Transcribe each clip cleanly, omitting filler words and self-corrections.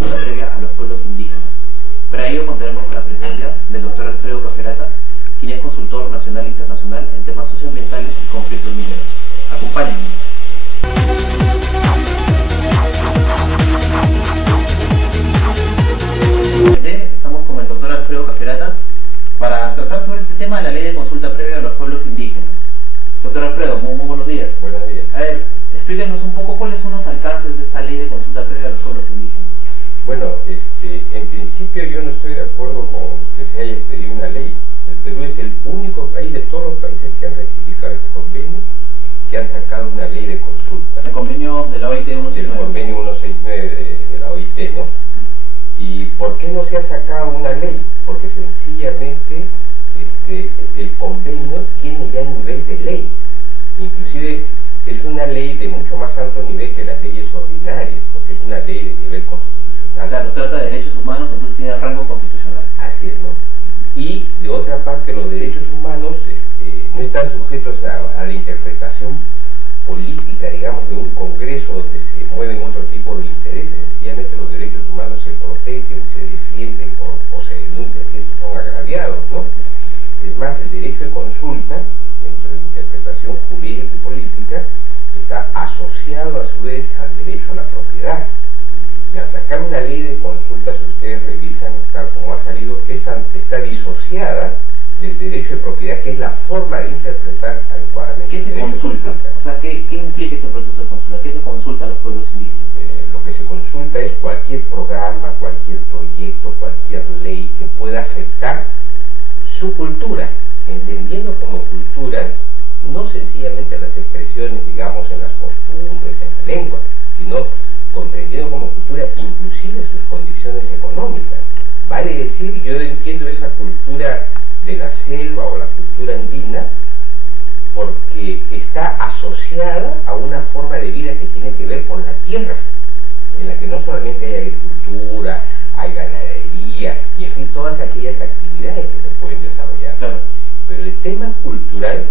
consulta previa a los pueblos indígenas. Para ello contaremos con la presencia del doctor Alfredo Caferata, quien es consultor nacional e internacional en temas socioambientales y conflictos mineros. Acompáñenme. Estamos con el doctor Alfredo Caferata para tratar sobre este tema de la ley de consulta previa a los pueblos indígenas. Doctor Alfredo, muy buenos días. Buenos días. A ver, explíquenos un poco cuáles son los alcances de esta ley de consulta previa a los pueblos indígenas. Bueno, en principio yo no estoy de acuerdo con que se haya expedido una ley. El Perú es el único país de todos los países que han ratificado este convenio que han sacado una ley de consulta. El convenio de la OIT 169. El convenio 169 de la OIT, ¿no? ¿Y por qué no se ha sacado una ley? Porque sencillamente el convenio tiene ya nivel de ley. Inclusive es una ley de mucho más alto nivel que las leyes ordinarias, porque es una ley de nivel constitucional. Claro, trata de derechos humanos, entonces tiene rango constitucional. Así es, ¿no? Y de otra parte, los derechos humanos no están sujetos a la interpretación política, digamos, de un congreso donde se mueven otro tipo de intereses. Sencillamente los derechos humanos se protegen, se defienden o se denuncian si estos son agraviados, ¿no? Es más, el derecho de consulta, dentro de la interpretación jurídica y política, está asociado a su vez al derecho a la propiedad. Y al sacar una ley de consulta, si ustedes revisan tal como ha salido, está disociada del derecho de propiedad, que es la forma de interpretar adecuadamente. ¿Qué se consulta? O sea, ¿qué implica este proceso de consulta? ¿Qué se consulta a los pueblos indígenas? Lo que se consulta es cualquier programa, cualquier proyecto, cualquier ley que pueda afectar su cultura, entendiendo como cultura no sencillamente las expresiones, digamos, en las costumbres, en la lengua, sino comprendiendo como cultura inclusive sus condiciones económicas. Vale decir, yo entiendo esa cultura de la selva o la cultura andina porque está asociada a una forma de vida que tiene que ver con la tierra, en la que no solamente hay agricultura, hay ganadería y en fin todas aquellas actividades que se pueden desarrollar. Claro. Pero el tema cultural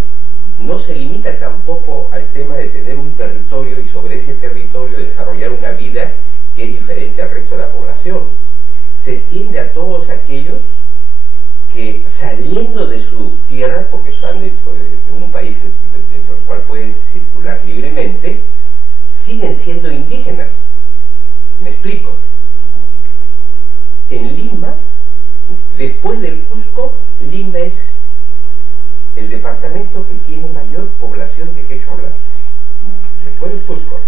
no se limita tampoco al tema de tener un territorio y sobre ese territorio desarrollar una vida que es diferente al resto de la población. Se extiende a todos aquellos que saliendo de su tierra, porque están dentro de un país dentro del cual pueden circular libremente, siguen siendo indígenas. Me explico. En Lima, después del Cusco, Lima es el departamento que tiene mayor población de quechua hablantes, después del Cusco.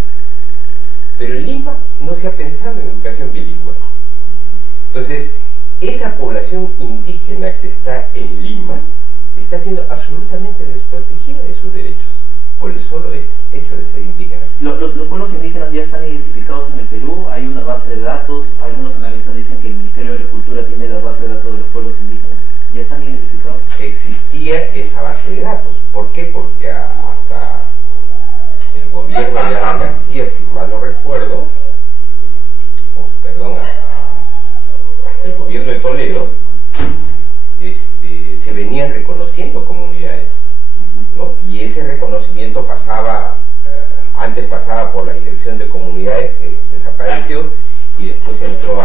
Pero en Lima no se ha pensado en educación bilingüe. Entonces, esa población indígena que está en Lima está siendo absolutamente desprotegida de sus derechos por el solo hecho de ser indígena. Los pueblos indígenas ya están identificados en el Perú, hay una base de datos, algunos analistas dicen que el Ministerio de Agricultura tiene la base de datos de los pueblos indígenas, ¿ya están identificados? Existía esa base de datos. ¿Por qué? Porque hasta el gobierno de Alan García, si mal no recuerdo, hasta el gobierno de Toledo, se venían reconociendo comunidades, ¿no? Y ese reconocimiento antes pasaba por la Dirección de Comunidades, que desapareció, y después entró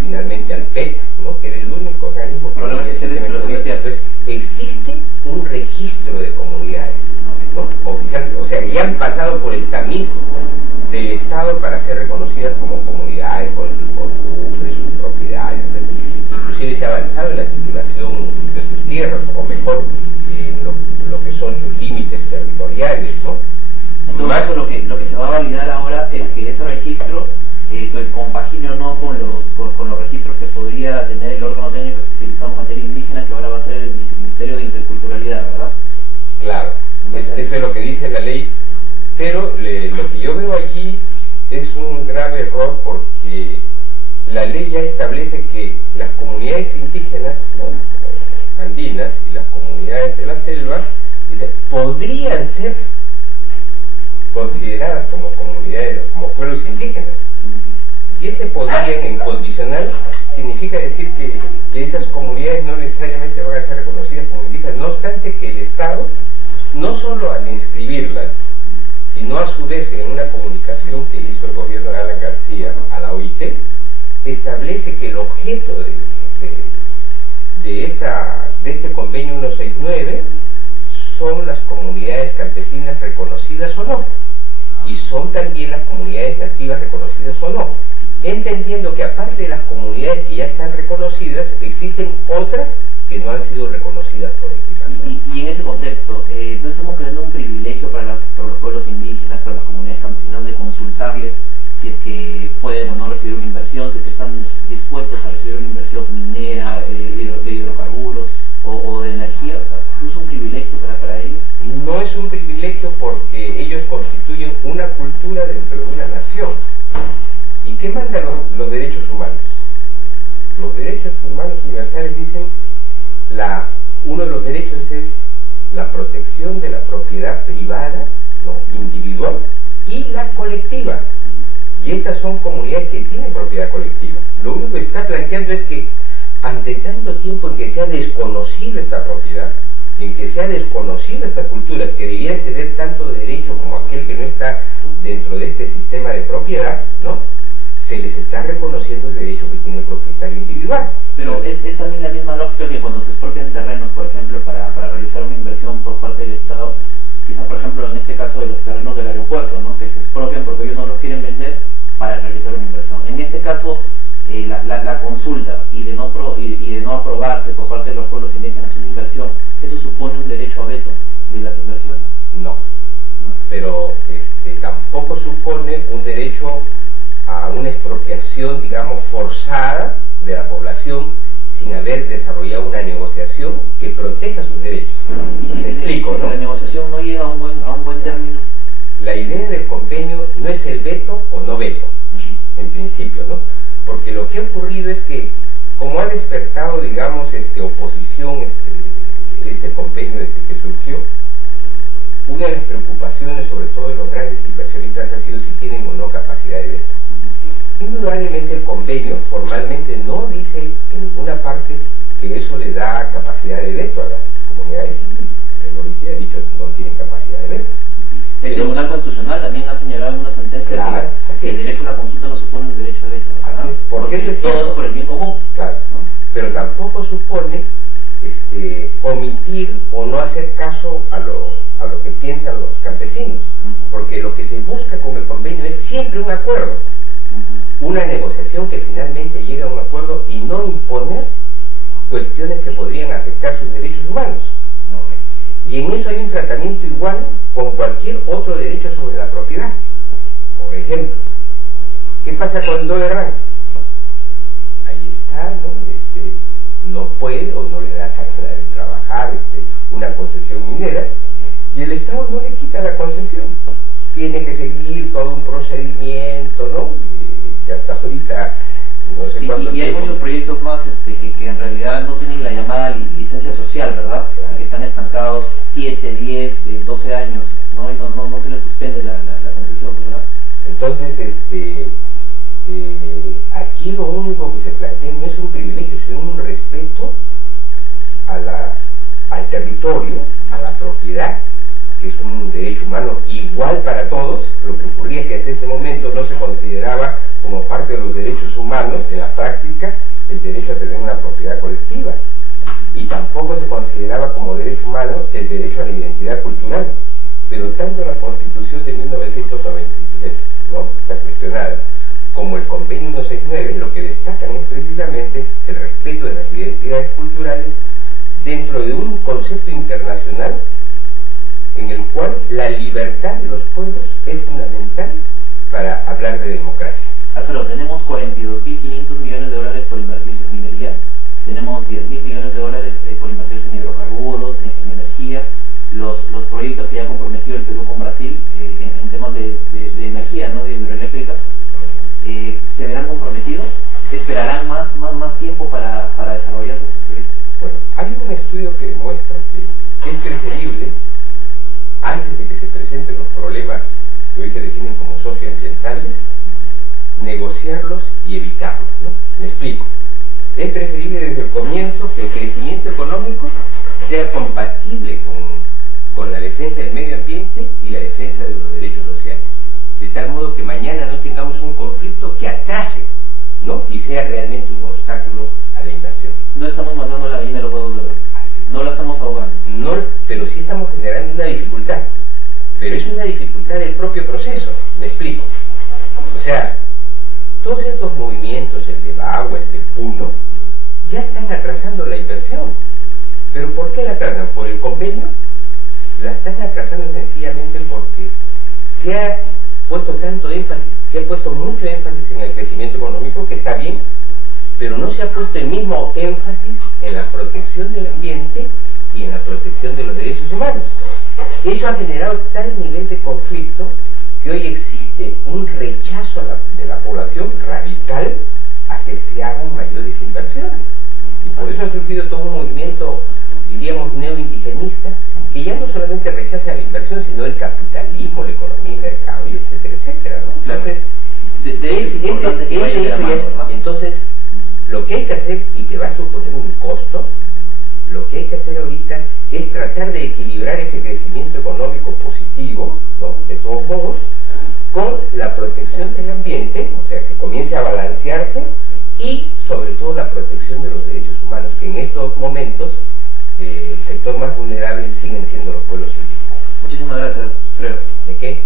finalmente al PET, ¿no? Que era el único organismo que tenía ese tema. Entonces, existe un registro de comunidades, ¿no? Oficial, o sea, que ya han pasado por el tamiz del Estado para ser reconocidas como comunidades con sus costumbres, sus propiedades, etc. Inclusive se ha avanzado en la titulación de sus tierras, o mejor, lo que son sus límites territoriales, ¿no? Entonces, lo que se va a validar ahora es que ese registro compagine o no con los registros que podría tener el órgano técnico especializado en materia indígena, que ahora va a ser el Ministerio de Interculturalidad, ¿verdad? Claro, eso es lo que dice la ley, pero lo que yo veo allí es un grave error, porque la ley ya establece que las comunidades indígenas, ¿no?, andinas, y las comunidades de la selva, dice, podrían ser consideradas como comunidades, como pueblos indígenas. Y ese podrían en condicional significa decir que esas comunidades no necesariamente van a ser reconocidas como indígenas, no obstante que el Estado, no solo al inscribirlas, sino a su vez en una comunicación que hizo el gobierno de Alan García a la OIT, establece que el objeto de este convenio 169 son las comunidades campesinas reconocidas o no, y son también las comunidades nativas reconocidas o no, entendiendo que aparte de las comunidades que ya están reconocidas, existen otras que no han sido reconocidas por X. Y en ese contexto, ¿no estamos creando un privilegio para los pueblos indígenas, para las comunidades campesinas, de consultarles si es que pueden o no recibir una inversión, si es que están dispuestos a recibir una inversión minera, de hidrocarburos o de energía? O sea, ¿no es un privilegio para ellos? No es un privilegio porque ellos constituyen una cultura dentro de una nación. ¿Y qué mandan los derechos humanos? Los derechos humanos universales dicen, uno de los derechos es la protección de la propiedad privada, ¿no?, individual, y la colectiva. Y estas son comunidades que tienen propiedad colectiva. Lo único que se está planteando es que ante tanto tiempo en que sea desconocido esta propiedad, en que sea desconocido estas culturas que debieran tener tanto derecho como aquel que no está dentro de este sistema de propiedad, ¿no?, se les está reconociendo el derecho que tiene el propietario individual. Pero es también la misma lógica que cuando se expropian terrenos, por ejemplo, para realizar una inversión por parte del Estado. Quizás, por ejemplo, en este caso de los terrenos del aeropuerto, ¿no?, que se expropian porque ellos no los quieren vender para realizar una inversión. En este caso, la consulta y de no aprobarse por parte de los pueblos indígenas una inversión, ¿eso supone un derecho a veto de las inversiones? No. Pero tampoco supone un derecho a una expropiación, digamos, forzada de la población sin haber desarrollado una negociación que proteja sus derechos. ¿Y si, me explico, si ¿no?, la negociación no llega a un buen término? La idea del convenio no es el veto o no veto, en principio, ¿no? Porque lo que ha ocurrido es que, como ha despertado, digamos, oposición este convenio desde que surgió, una de las preocupaciones, sobre todo de los grandes inversionistas, ha sido si tienen o no capacidad de veto. Indudablemente el convenio formalmente no dice en ninguna parte que eso le da capacidad de veto a las comunidades. El OIT ha dicho que no tienen capacidad de veto. El Tribunal Constitucional también ha señalado en una sentencia, claro, que el derecho a la consulta no supone un derecho a veto, ¿verdad? Así es, porque es todo es por el bien común. Claro, ¿no? Pero tampoco supone omitir o no hacer caso a lo que piensan los campesinos, porque lo que se busca con el convenio es siempre un acuerdo, una negociación que finalmente llega a un acuerdo y no imponer cuestiones que podrían afectar sus derechos humanos. Y en eso hay un tratamiento igual con cualquier otro derecho sobre la propiedad. Por ejemplo, ¿qué pasa con Dove Rank? Ahí está, ¿no? No puede o no le da la gana de trabajar una concesión minera, y el Estado no le quita la concesión. Tiene que seguir todo un procedimiento, ¿no?, que hasta ahorita no sé cuánto tiempo. Y hay muchos proyectos más que en realidad no tienen la llamada licencia social, ¿verdad? Claro. Que están estancados 7, 10, 12 años, ¿no? Y no se les suspende la concesión, ¿verdad? Entonces, aquí lo único que se plantea no es un privilegio, sino un respeto al territorio, a la propiedad, que es un derecho humano igual para todos. Lo que ocurría es que hasta este momento no se consideraba como parte de los derechos humanos, en la práctica, el derecho a tener una propiedad colectiva, y tampoco se consideraba como derecho humano el derecho a la identidad cultural. Pero tanto la Constitución de 1993, ¿no?, está cuestionada, como el Convenio 169, lo que destacan es precisamente el respeto de las identidades culturales dentro de un concepto internacional en el cual la libertad de los pueblos es fundamental para hablar de democracia. Alfredo, tenemos 42.500 millones de dólares por invertirse en minería, tenemos 10.000 millones de dólares por invertirse en hidrocarburos, en energía, los proyectos que ya ha comprometido el Perú con Brasil en temas de energía, ¿no?, de hidroeléctricas. ¿Se verán comprometidos? ¿Esperarán más tiempo para desarrollar esos proyectos? Bueno, hay un estudio que demuestra que es preferible, antes de que se presenten los problemas que hoy se definen como socioambientales, negociarlos y evitarlos, ¿no? Me explico. Es preferible desde el comienzo que el crecimiento económico sea compatible con la defensa del medio ambiente y la defensa de los derechos sociales, de tal modo que mañana no tengamos un conflicto que atrase ¿no? Y sea realmente un obstáculo a la inversión. No estamos mandando la gallina a los huevos de oro. No la estamos ahogando. No, pero sí estamos generando una dificultad. Pero es una dificultad del propio proceso. Me explico. O sea, todos estos movimientos, el de Bagua, el de Puno, ya están atrasando la inversión. ¿Pero por qué la atrasan? ¿Por el convenio? La están atrasando sencillamente porque se ha puesto tanto énfasis, se ha puesto mucho énfasis en el crecimiento económico, que está bien, pero no se ha puesto el mismo énfasis en la protección del ambiente y en la protección de los derechos humanos. Eso ha generado tal nivel de conflicto que hoy existe un rechazo de la población radical a que se hagan mayores inversiones. Y por eso ha surgido todo un movimiento, diríamos, neoindigenista, que ya no solamente rechaza la inversión, sino el capitalismo, la economía y mercado, y etcétera, etcétera, ¿no? Entonces, entonces, lo que hay que hacer, y que va a suponer un costo, lo que hay que hacer ahorita es tratar de equilibrar ese crecimiento económico positivo, ¿no?, de todos modos, con la protección del ambiente, o sea, que comience a balancearse, y sobre todo la protección de los derechos humanos, que en estos momentos el sector más vulnerable siguen siendo los pueblos indígenas. Muchísimas gracias, Fredo. ¿De qué?